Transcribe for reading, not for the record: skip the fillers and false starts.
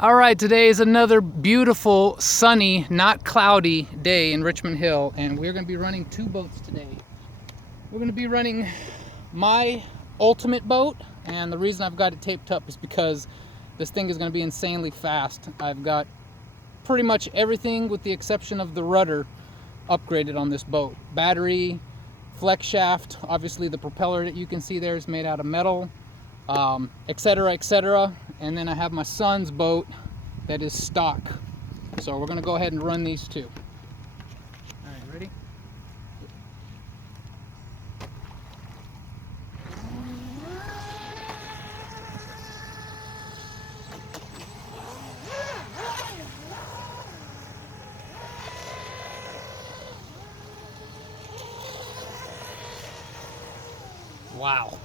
All right, today is another beautiful, sunny, not cloudy day in Richmond Hill, and we're going to be running two boats today. We're going to be running my ultimate boat, and the reason I've got it taped up is because this thing is going to be insanely fast. I've got pretty much everything with the exception of the rudder upgraded on this boat. Battery, flex shaft, obviously the propeller that you can see there is made out of metal, etc., etc. And then I have my son's boat that is stock. So we're going to go ahead and run these two. All right, ready? Wow.